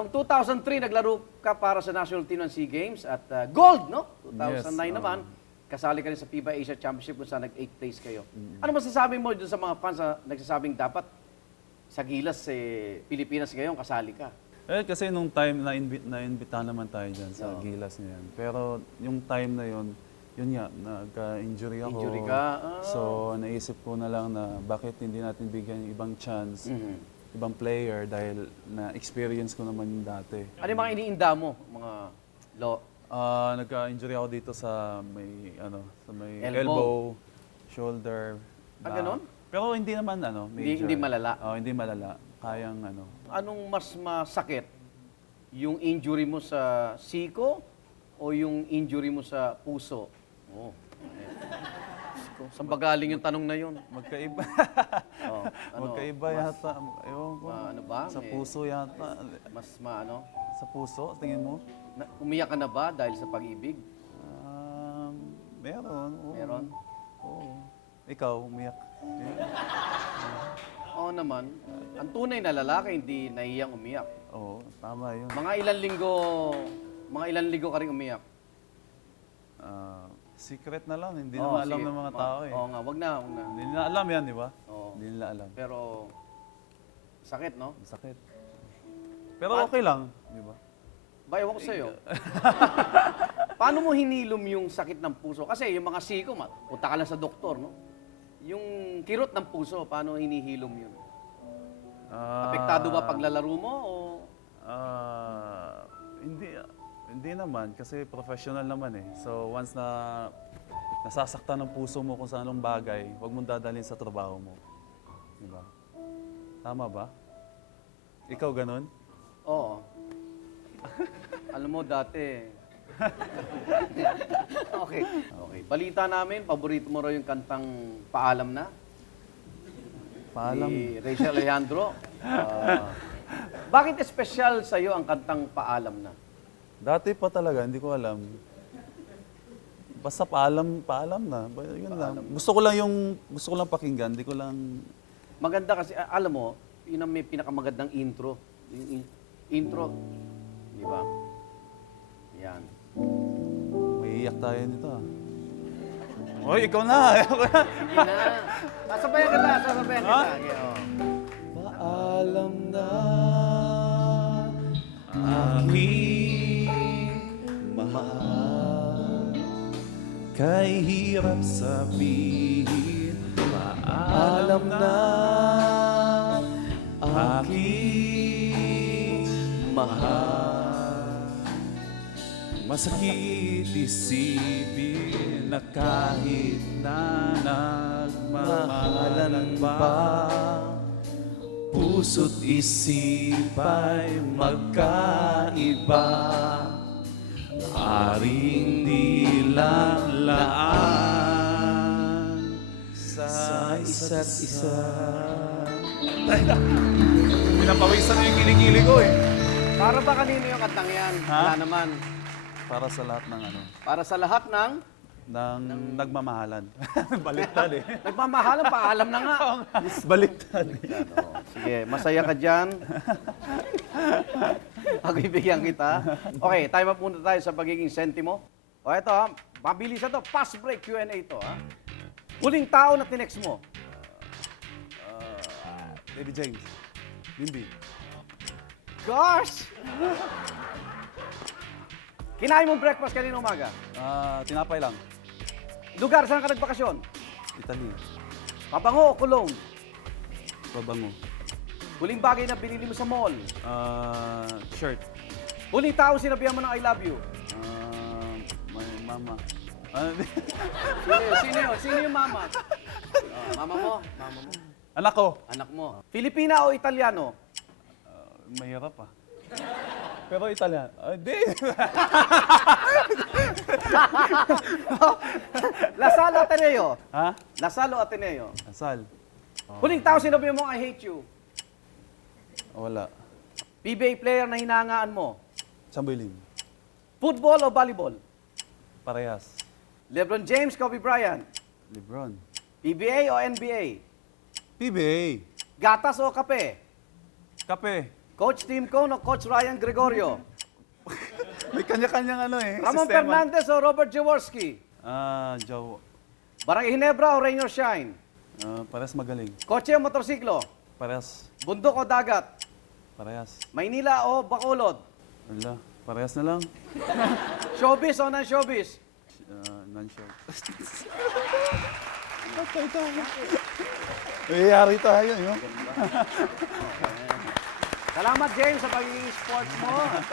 Noong 2003, naglaro ka para sa national team ng SEA Games at gold, no? 2009 naman, kasali ka rin sa FIBA Asia Championship kung saan nag-8th place kayo. Ano masasabi mo dun sa mga fans na nagsasabing dapat sa Gilas, Pilipinas ngayon, kasali ka? Kasi nung time na-imbita naman tayo dyan sa Gilas na yan. Pero yung time na yun nga, nagka-injury ako. Injury ka? So naisip ko na lang na bakit hindi natin bigyan yung ibang chance, ibang player dahil na-experience ko naman yung dati. Ano yung mga iniinda mo? Mga Nagka-injury ako dito sa may Elbow. shoulder. ganon? Pero hindi naman major. Hindi malala? Hindi malala. Kayang Anong mas masakit? Yung injury mo sa siko o yung injury mo sa puso? Oh. Saan ba galing yung tanong na yun? Magkaiba. Magkaiba mas, yata. Ewan ko. ano ba? Sa puso yata. Mas Sa puso, tingin mo? Umiyak ka na ba dahil sa pag-ibig? Meron. Oo. Meron? Oo. Ikaw, umiyak. Oo naman. Ang tunay na lalaki, hindi nahiyang umiyak. Oo, tama yun. Mga ilan linggo ka rin umiyak. Secret na lang, hindi naman alam ng mga tao eh. Oo nga, wag na. Hindi nila alam yan, di ba? Oo. Hindi nila alam. Pero, sakit, no? Sakit. Pero okay lang, di ba? Ba, ewan ko sa'yo. Paano mo hinilom yung sakit ng puso? Kasi yung mga siko, punta ka lang sa doktor, no? Yung kirot ng puso, paano hinihilom yun? Apektado ba paglalaro mo o... Hindi naman kasi professional naman eh. So once na nasasaktan ng puso mo kung sa anong bagay, huwag mong dadalhin sa trabaho mo. Di ba? Tama ba? Ikaw ganun? Oo. Alam mo, dati... Okay. Balita namin, paborito mo raw yung kantang Paalam Na. Paalam. Ni Rachel Alejandro. Bakit espesyal sa'yo ang kantang Paalam Na? Dati pa talaga, hindi ko alam. Basta paalam na. Yun lang. Gusto ko lang pakinggan, hindi ko lang... Maganda kasi, alam mo, yun ang may pinakamagandang intro. Yung intro. Di ba? Yan. May iyak tayo nito ah. Hoy, ikaw na! Sige na. Sasabayan kita. Okay, Paalam na aking mahal, kay hirap sabihin. Paalam na aking mahal, masakit isipin na kahit na nagmamahalan pa, puso't isip ay magkaiba. Aring nilalaan sa isa't isa. Pinapawisan na yung kilig-kilig ko eh. Para ba kanino yung kantang yan? Wala naman. Para sa lahat ng Para sa lahat ng nagmamahalan. Baliktad eh. nagmamahalan, paalam na nga. Baliktad eh. Sige, masaya ka dyan. Pagbibigyan kita. Okay, time up muna tayo sa pagiging sentimo. O ito ha, mabilis na to. Fast break Q&A ito ha. Huling tao na tinext mo. Baby James. Bimbi. Gosh! Kinain mong breakfast kanina umaga? Tinapay lang. Lugar, saan ka nagbakasyon? Italy. Pabango o cologne? Babango. Huling bagay na binili mo sa mall? Shirt. Huling tao sinabihan mo ng I love you? My mama. Sino yun? Sino yung mama? Mama mo? Mama mo? Anak ko. Anak mo? Filipina o Italiano? Mahirap ah. Pero Italian. Di. Lasal o Ateneo? Ha? Lasal o Ateneo? Asal. Huling tao sinabihan mo I hate you? Wala. PBA player na hinahangaan mo? Sambuilim. Football o volleyball? Parehas. LeBron James, Kobe Bryant? Lebron. PBA o NBA? PBA. Gatas o kape? Kape. Coach Tim Cone o Coach Ryan Gregorio? May kanya-kanyang Ramon sistema. Fernandez o Robert Jaworski? Joe. Barangay Ginebra o Rain or Shine? Parehas magaling. Kotse o motorsiklo? Parehas. Bundok o dagat? Parehas. Maynila o Bacolod? Wala. Parehas na lang. Showbiz o non-showbiz? Non-show. Mayayari tayo, no? Salamat, James, sa pagiging sports mo. At